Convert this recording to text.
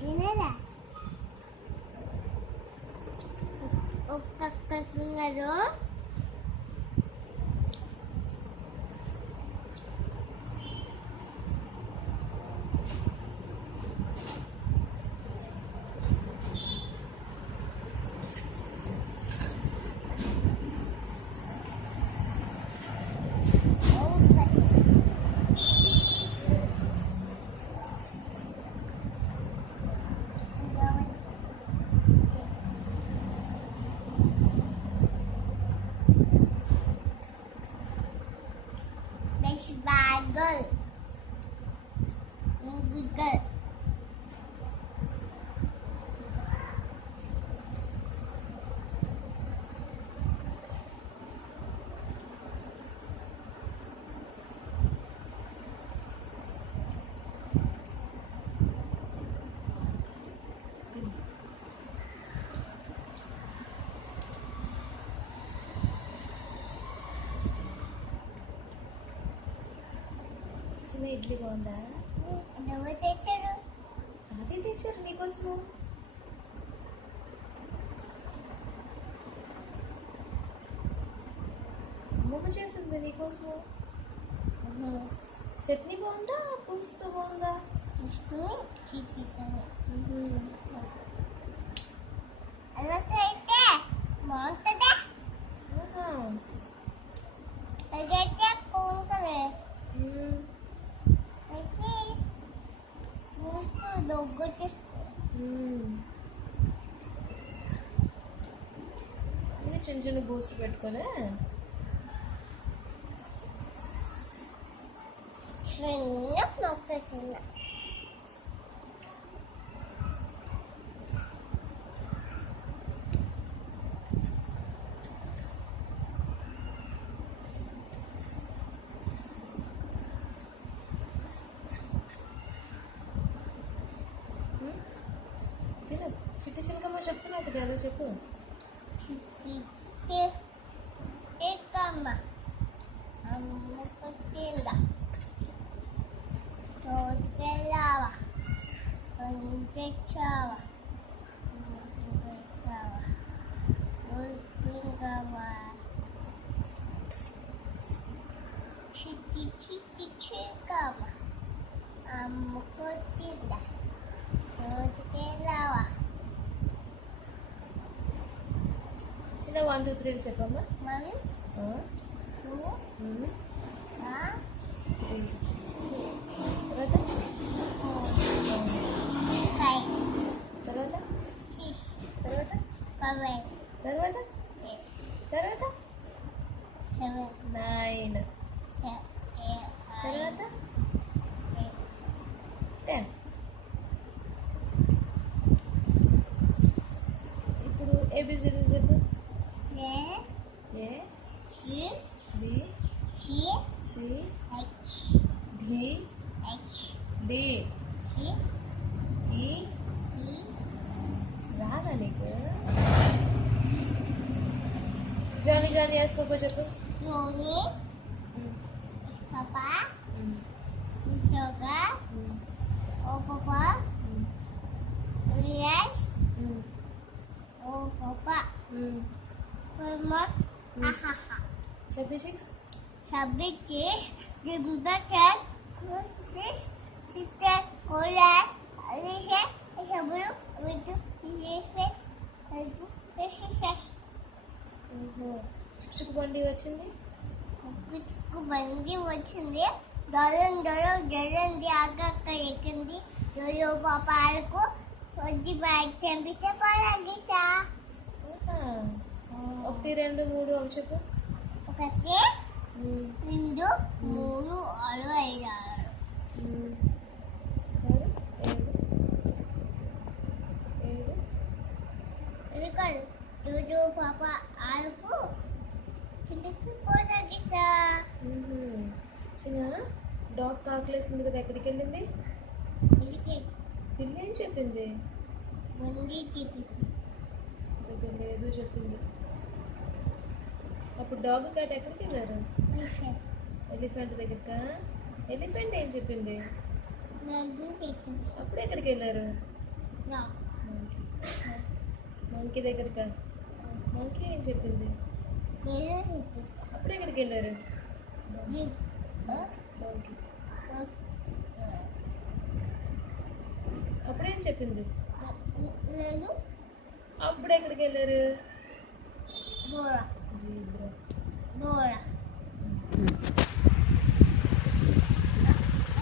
తినదా ఒక్కక్కతున్నదో bad girl. Good girl. చిన్న ఇడ్లీ బాగుందా? ఎవరు తెచ్చారు? అదే తెచ్చారు నీకోసము. అమ్మమ్మ చేసింది నీకోసము. చట్నీ బాగుందా? పులుసుతో బాగుందా? అలాగే అయితే బాగుంటుందా? అదైతే బాగుంటుంది. అయితే దొగ్గు చిన్న చిన్న బూస్ట్ పెట్టుకోలే నొక్కుతున్నా. చిట్టి చిలకమ్మ చెప్తున్నావు కదా, ఎలా చెప్పు. అమ్మ కొట్టిందా తోటకెళ్ళావా తెచ్చావా చిట్టి చిట్టి చిలకమ్మ అమ్మ కొట్టిందా తోటకెళ్ళావా. చిన్న 1 2 3 చెప్పమ్మా. 1 2 3 తర్వాత 5 తర్వాత 7 తర్వాత 8 తర్వాత 7 9 తర్వాత 10. ఇప్పుడు ఏబిసిడి చెప్పు. A A B B C C H D H D C E E రాదా నీకు? జానీ జానీ ఎస్ పాపా చెప్పు. Yoni Papa Yoga Oh Papa Yes Oh Papa Remote Ahaha 76 Subject Jimbakan Kursis Sister Kola Alicia Saburu Vidu Ilifet Vidu Pesisas చిక్చుకు బండి వచ్చింది. కుక్కు బండి వచ్చింది. దొరం దొరం జరంది ఆగక్క ఎక్కింది. యో పాప ఆడుకు వద్ది బ్యాగ్ చంపిస్తే పడగిస్తా. 1 2 3 అవి చెప్పు. 1 2 3 6 5 ఇది కాదు. జో పాప ఆడుకు చంపిస్తే పడగిస్తా. చిన్న డాగ్ కాకులేసింది కదా, ఎక్కడికి వెళ్ళింది? పిల్లి ఏం చెప్పింది? బండి చెప్పింది. లేదు చెప్పింది. అప్పుడు డాగ్ కాట్ ఎక్కడికి వెళ్ళారు? ఎలిఫెంట్ దగ్గరకా? ఎలిఫెంట్ ఏం చెప్పింది? లేదు తీసింది అప్పుడు ఎక్కడికి వెళ్ళారు? నా మంకీ దగ్గరకా? మంకీ ఏం చెప్పింది? లేదు చెప్పింది అప్పుడు ఎక్కడికి వెళ్ళారు? మంకీ అప్పుడేం చెప్పింది? లేదు అప్పుడు ఎక్కడికి వెళ్ళారు? దూర జీబ్రా. దూర